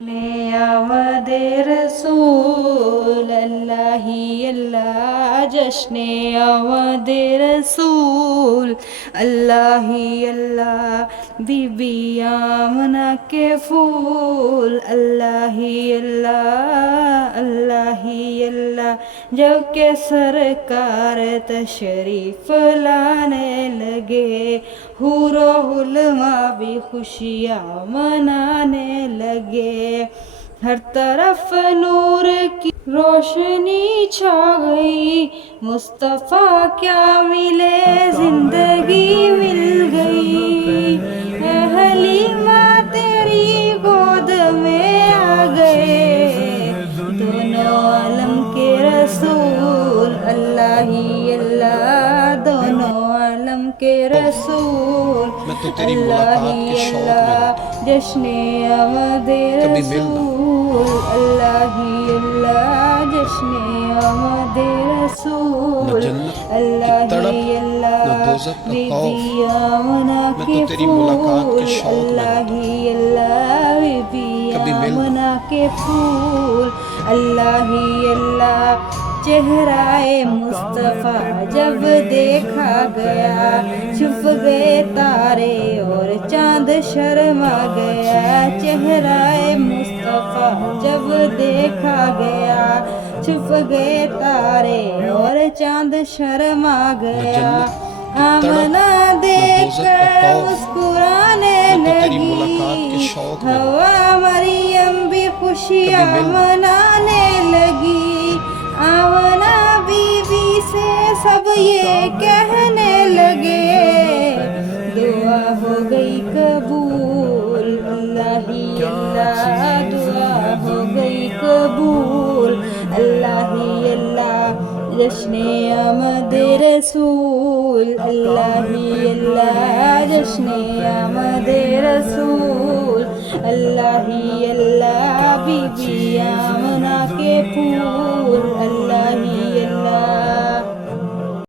आमदे रसूल अल्लाह ही अल्लाह, जश्ने आमदे रसूल अल्लाह ही अल्लाह, बीबी आमना के फूल अल्लाह ही अल्लाह, अल्लाह ही अल्लाह। जब के सरकार तशरीफ लाने लगे, हुरो हुलमा भी खुशियाँ मनाने लगे। हर तरफ नूर की रोशनी छा गई, मुस्तफ़ा क्या मिले जिंदगी मिल गई। ऐ हलीमा तेरी गोद में आ गए, दोनों आलम के रसूल अल्लाह ही अल्लाह, दोनों आलम के रसूल अल्लाह ही अल्लाह। जश्ने आमदे रसूल अल्लाह ही अल्लाह, जश्ने आमदे रसूल अल्लाह ही अल्लाह, बीबी आमना के फूल अल्लाह ही अल्लाह, बीबी आमना के फूल अल्लाह ही अल्लाह। चेहराए मुस्तफ़ा जब देखा गया, छुप गए तारे और चांद शर्मा गया। चेहराए मुस्तफ़ा जब देखा गया, छुप गए तारे और चांद शर्मा गया। आमना देखकर मुस्कुराने लगी, हवा मरियम भी खुशियाँ मनाने लगी। आमना बीवी से सब ये कहने लगे, दुआ हो गई कबूल अल्लाह ही अल्लाह, दुआ हो गई कबूल अल्लाह ही अल्लाह। जश्ने आमदे रसूल अल्लाह ही अल्लाह, जश्ने आमदे रसूल अल्लाह ही अल्लाह, बीबी आमना के फूल अल्लाह